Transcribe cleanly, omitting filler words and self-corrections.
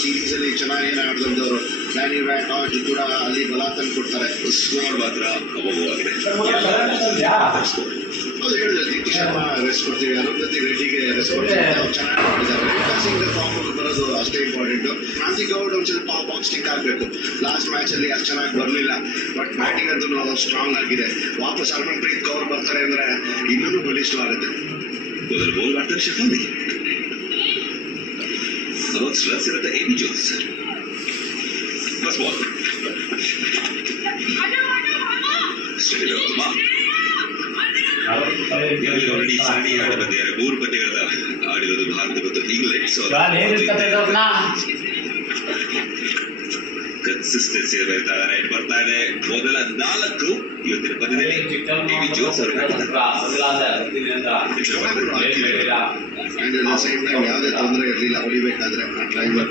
Series ಅಲ್ಲಿ ಚೆನ್ನಾಗಿ ಆಡಿದವರು Danny watt ಕೂಡ ಅಲ್ಲಿ ಬಲ ತಂದು ಕೊಡ್ತಾರೆ. ಸ್ಕೋರ್ ಮಾತ್ರ ಅಮೋಘವಾಗಿದೆ. ಅದು ಹೇಳಿದ್ರೆ ದೀಪ್ತಿ ಶರ್ಮಾ ರೆಸ್ಟ್ ಕೊಡ್ತೀವಿ, ಅರುಂಧತಿ ರೆಡ್ಡಿಗೆ ರೆಸ್ಟ್ ಕೊಡ್ತೀವಿ, ಅವ್ರು ಚೆನ್ನಾಗಿ ಮಾಡಿದ್ದಾರೆ. ರೇಖಾ ಫಾರ್ಮ್ ಬರೋದು ಅಷ್ಟೇ ಇಂಪಾರ್ಟೆಂಟು. ಕ್ರಾಂತಿ ಗೌಡ್ ಒಂದು ಸ್ವಲ್ಪ ಬಾಕ್ಸ್ ಸ್ಟಿಕ್ ಆಗಬೇಕು. ಲಾಸ್ಟ್ ಮ್ಯಾಚ್ ಅಲ್ಲಿ ಅಷ್ಟು ಚೆನ್ನಾಗಿ ಬರಲಿಲ್ಲ, ಬಟ್ ಬ್ಯಾಟಿಂಗ್ ಅಂತೂ ಸ್ಟ್ರಾಂಗ್ ಆಗಿದೆ. ವಾಪಸ್ ಹರ್ಮನ್ಪ್ರೀತ್ ಕೌರ್ ಬರ್ತಾರೆ ಅಂದ್ರೆ ಇನ್ನೂ ಬಲಿಷ್ಠವಾಗುತ್ತೆ. ಮೊದಲು ಬೋಲ್ ಮಾಡ್ತಾರೆ ಶಫಾಲಿ, ಅವಾಗ ಸ್ಲರ್ಸ್ ಇರುತ್ತೆ ಎಬಿ ಜೋನ್ಸ್. ಫಸ್ಟ್ ಬಾಲ್ ಆಲ್ರೆಡಿ ಸರಣಿ ಆಡಿ ಬಂದಿದ್ದಾರೆ. 3 ಪಂದ್ಯಗಳ ಆಡಿರೋದು ಭಾರತ ಮತ್ತು ಇಂಗ್ಲೆಂಡ್. ಕನ್ಸಿಸ್ಟೆನ್ಸಿ ಬರ್ತಾ ಇದೆ. ಮೊದಲ 4 ಇವತ್ತಿನ ಪಂದ್ಯದಲ್ಲಿ ಎಬಿ ಜೋನ್ಸ್ ಅವರು ಯಾವುದೇ ತೊಂದರೆ ಇರಲಿಲ್ಲ ಹೊಡಿಬೇಕಾದ್ರೆ ಡ್ರೈವರ್